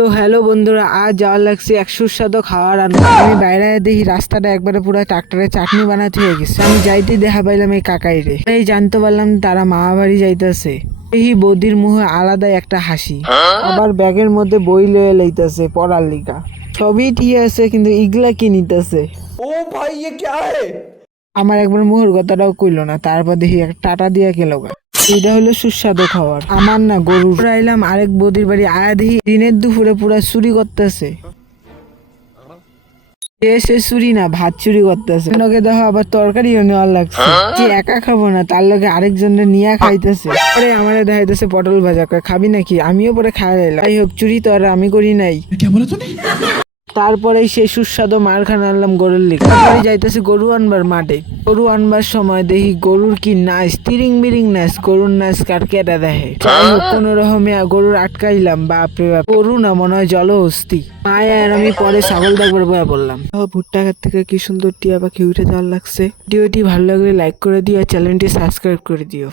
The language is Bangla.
তো হ্যালো বন্ধুরা, আজ যাওয়ার লাগছে এক সুস্বাদু খাওয়ার রান্না। আমি বাইরে দেখি রাস্তাটা একবারে পুরো ট্রাক্টরে চাটনি বানাতে হয়ে গেছে। আমি যাইতে দেখা পাইলাম এই কাকাইরে, এই জানতে পারলাম তারা মামা বাড়ি যাইতেছে। এই বৌদির মুখে আলাদা একটা হাসি, আবার ব্যাগের মধ্যে বই লয়ে লইতেছে পড়ার লিগা। সবই ঠিক আছে, কিন্তু ইগলা কি নিতেছে? ओ भाई ये क्या है। আমার একবার মুখের কথাটাও কইলো না, তারপর দেখি একটা টাটা দিয়া গেল। এটা হলো সুস্বাদু খাবার, আমার না গরুর। আইলাম আরেক বৌদির বাড়ি, আয়া দেখি দিনের দুপুরে পুরা চুরি করতেছে। সে চুরি না, ভাত চুরি করতেছে। লোকে দেখো আবার তরকারিও নেওয়ার লাগছে, যে একা খাবো না, তার লগে আরেকজনের নিয়ে খাইতেছে। পরে আমারে দেখাইতেছে পটল ভাজা, কয় খাবি নাকি? আমিও পরে খাই লাইলাম। যাই হোক, চুরি তো আর আমি করি নাই। তারপরে সেই সুস্বাদু মারখানা আনলাম গরুর লিগে। তারপরে যাইতেছে গরু আনবার মাঠে। গরু আনবার সময় দেখি গরুর কি নাচ, তিরিং বিরিং নাচ। গরুর নাচ কার কেটা দেখে। যাই হোক, কোন রকমে গরুর আটকাইলাম। বাপরে বাপ, গরু না মনে হয় জলহস্তি। মায়া আর আমি পরে ছাগল দেখবার বয়া বললাম। ভুট্টা ঘাট থেকে কি সুন্দর টিয়া পাখি উঠে যাওয়ার লাগছে। ভিডিওটি ভালো লাগলে লাইক করে দিও, চ্যানেলটি সাবস্ক্রাইব করে দিও।